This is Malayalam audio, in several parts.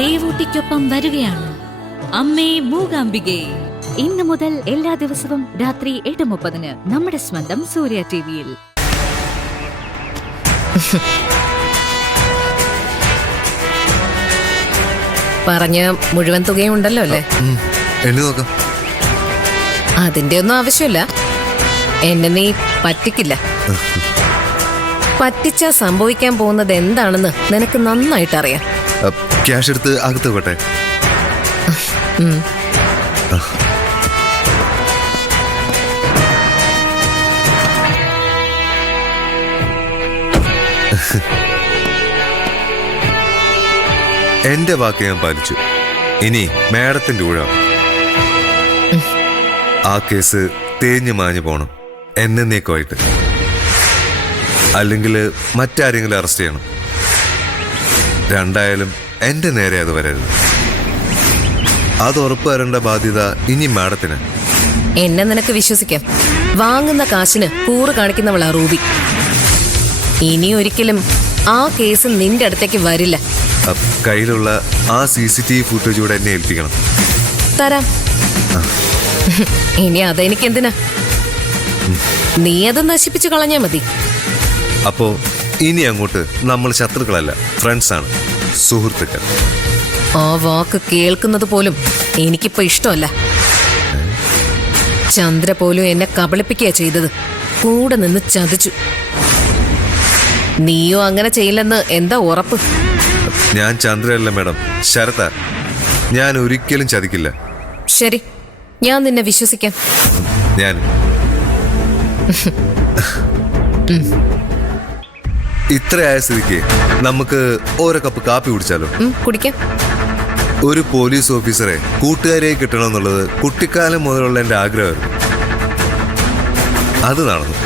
ദേവൂട്ടിക്കൊപ്പം വരികയാണ് അമ്മേ മൂകാംബികെ. ഇന്നു മുതൽ എല്ലാ ദിവസവും രാത്രി 8:30 നമ്മുടെ സ്വന്തം സൂര്യ ടിവിയിൽ. പറഞ്ഞ മുഴുവൻ തുകയും ഉണ്ടല്ലോ അല്ലേ? അതിന്റെ ഒന്നും ആവശ്യമില്ല. എന്നെ നീ പറ്റിക്കില്ല. പറ്റിച്ചാ സംഭവിക്കാൻ പോകുന്നത് എന്താണെന്ന് നിനക്ക് നന്നായിട്ട് അറിയാം. ക്യാഷ് എടുത്ത് അകത്ത് വെക്കട്ടെ? എന്റെ വാക്ക് ഞാൻ പാലിച്ചു. ഇനി മാഡത്തിന്റെ ഊഴാണ്. ആ കേസ് തേഞ്ഞു മാഞ്ഞു പോണം എന്നേക്കുമായിട്ട്. അല്ലെങ്കിൽ മറ്റാരെങ്കിലും അറസ്റ്റ് ചെയ്യണം. രണ്ടായാലും എന്റെ നേരെ അത് വരരുത്. അത് ഉറപ്പുവരേണ്ട ബാധ്യത ഇനി മാഡത്തിന്. എന്നെ നിനക്ക് വിശ്വസിക്കാം. വാങ്ങുന്ന കാശിന് കൂറ് കാണിക്കുന്നവളാ റൂബി. ഇനി ഒരിക്കലും ആ കേസ് നിന്റെ അടുത്തേക്ക് വരില്ല. കയ്യിലുള്ള ആ CCTV ഫുട്ടേജ് കൂടെ എന്നെ ഏൽപ്പിക്കണം. തരാം. ഇനി അതെനിക്കെന്തിനാ? നീ അത് നശിപ്പിച്ചു കളഞ്ഞാ മതി. അപ്പോ ഇനി അങ്ങോട്ട് നമ്മൾ ശത്രുക്കളല്ല, ഫ്രണ്ട്സ് ആണ്, സുഹൃത്തുക്കൾ. ആ വാക്ക് കേൾക്കുന്നത് പോലും എനിക്കിപ്പോ ഇഷ്ടമല്ല. ചന്ദ്ര പോലും എന്നെ കബളിപ്പിക്കുക ചെയ്തത്. കൂടെ നിന്ന് ചതിച്ചു. നീയോ അങ്ങനെ ചെയ്യില്ലെന്ന് എന്താ ഉറപ്പ്? ഞാൻ ചന്ദ്രയല്ല മാഡം, ശരത. ഞാൻ ഒരിക്കലും ചതിക്കില്ല. ശരി, ഞാൻ നിന്നെ വിശ്വസിക്കാം. ഞാൻ ഇത്രയായ സ്ഥിതിക്ക് നമുക്ക് ഓരോ കപ്പ് കാപ്പി കുടിച്ചാലോ? കുടിക്കാം. ഒരു പോലീസ് ഓഫീസറെ കൂട്ടുകാരെ കിട്ടണമെന്നുള്ളത് കുട്ടിക്കാലം മുതലുള്ള എന്റെ ആഗ്രഹമായിരുന്നു. അത് നടന്നു.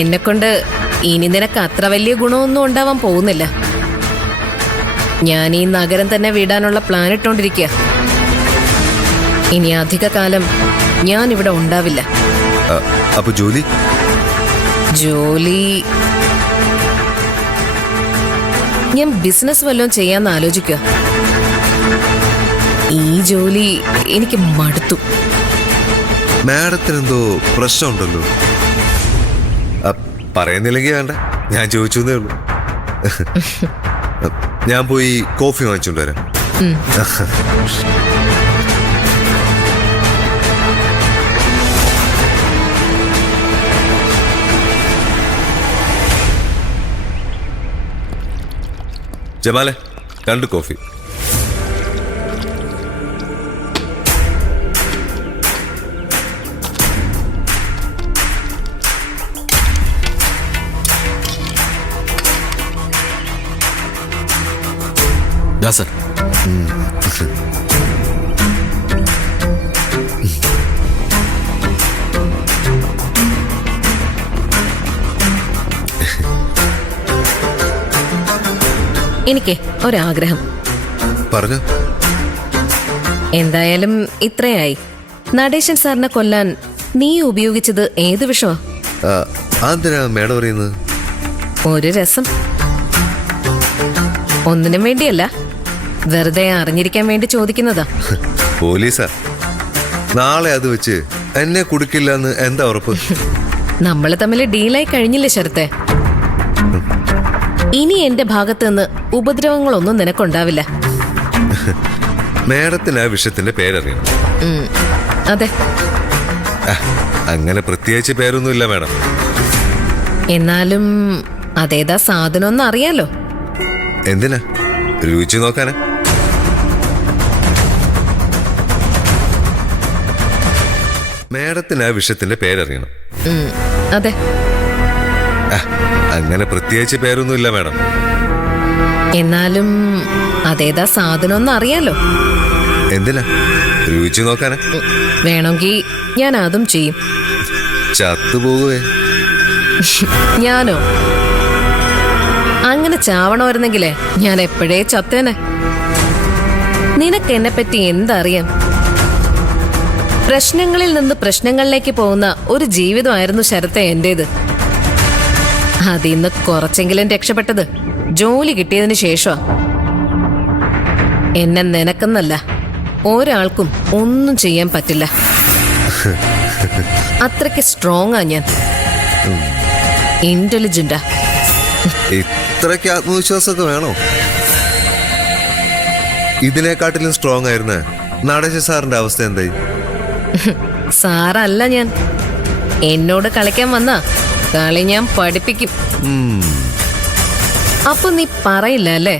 എന്നെക്കൊണ്ട് ഇനി നിനക്ക് അത്ര വലിയ ഗുണമൊന്നും ഉണ്ടാവാൻ പോകുന്നില്ല. ഞാൻ ഈ നഗരം തന്നെ വിടാനുള്ള പ്ലാൻ ഇട്ടോണ്ടിരിക്കുക. ഇനി അധിക കാലം ഞാൻ ഇവിടെ ഉണ്ടാവില്ല. അപ്പൊ ജോലി ഞാൻ ബിസിനസ് വല്ലതും ചെയ്യാന്ന് ആലോചിക്കുക. ഈ ജോലി എനിക്ക് മടുത്തു. മാഡത്തിനെന്തോ പ്രശ്നമുണ്ടല്ലോ. പറയുന്നില്ലെങ്കിൽ വേണ്ട, ഞാൻ ചോദിച്ചേ ഉള്ളൂ. ഞാൻ പോയി കോഫി വാങ്ങിച്ചോണ്ട് വരാം. ജമാലെ, 2 കോഫി. സർ. എനിക്ക് ഒരാഗ്രഹം. പറഞ്ഞു. എന്തായാലും ഇത്രയായി. നടേശൻ സാറിനെ കൊല്ലാൻ നീ ഉപയോഗിച്ചത് ഏത് വിഷമാ? അതെന്തിനാ മേഡം പറയുന്നത്? ഒരു രസം. ഒന്നിനും വേണ്ടിയല്ല, വെറുതെ അറിഞ്ഞിരിക്കാൻ വേണ്ടി ചോദിക്കുന്നതാ. പോലീസാ. നാളെ അത് വെച്ച് എന്നെ കുടുക്കില്ല എന്ന് എന്താ ഉറപ്പ്? നമ്മള് തമ്മിൽ ഡീലായി കഴിഞ്ഞില്ലേ ശരത്തെ? ഇനി എന്റെ ഭാഗത്ത് നിന്ന് ഉപദ്രവങ്ങളൊന്നും നിനക്കുണ്ടാവില്ല. മേഡത്തിന് ആ വിഷയത്തിന്റെ പേരറിയണം. അതെ. അങ്ങനെ പ്രത്യേകിച്ച് പേരൊന്നുമില്ല മേഡം. എന്നാലും അതേതാ സാധനം അറിയാലോ. എന്തിനാ? രുചി നോക്കാനാ? മേഡത്തിന് ആ വിഷയത്തിന്റെ പേരറിയണം. അതെ. അങ്ങനെ പ്രത്യേകിച്ച് പേരൊന്നുമില്ല മേഡം. എന്നാലും അതേതാ സാധനം അറിയാലോ. എന്തിനാ? രുചി നോക്കാനാ? വേണമെങ്കിൽ ഞാൻ അതും ചെയ്യും. ചത്തുപോകുവേ. ഞാനോ? അങ്ങനെ ചാവണമായിരുന്നെങ്കിലേ ഞാൻ എപ്പോഴേ ചത്തേനെ. നിനക്ക് എന്നെ പറ്റി എന്തറിയാം? പ്രശ്നങ്ങളിൽ നിന്ന് പ്രശ്നങ്ങളിലേക്ക് പോകുന്ന ഒരു ജീവിതമായിരുന്നു ശരത്തെ എന്റേത്. അതിന്ന് കുറച്ചെങ്കിലും രക്ഷപ്പെട്ടത് ജോലി കിട്ടിയതിന് ശേഷമാ. എന്നെ നിനക്കെന്നല്ല ഒരാൾക്കും ഒന്നും ചെയ്യാൻ പറ്റില്ല. അത്രയ്ക്ക് സ്ട്രോങ് ആ ഞാൻ. ഇന്റലിജന്റാ. ഇത്രയ്ക്ക് ആത്മവിശ്വാസമൊക്കെ വേണോ? ഇതിനെക്കാട്ടിലും സ്ട്രോങ് ആയിരുന്ന നടേശ സാറിന്റെ അവസ്ഥ എന്തായി? സാറല്ല ഞാൻ. എന്നോട് കളിക്കാൻ വന്നാ കളി ഞാൻ പഠിപ്പിക്കും. അപ്പൊ നീ പറയില്ല അല്ലേ